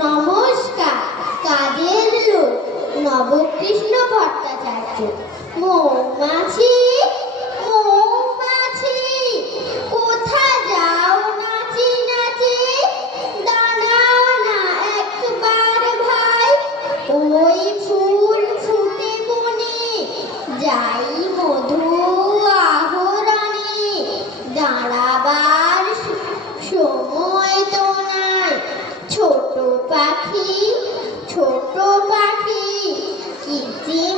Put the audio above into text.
নমস্কার। কাজের লোক নবকৃষ্ণ ভট্টাচার্য। মৌমাছি মৌমাছি কোথা যাও নাচি নাচি, দাঁড়াও না একবার ভাই, ওই ফুল ফুটে বনে যাই মধু আহরণে, দাঁড়াবার সময় তো নাই। ছোট পাখি কিচির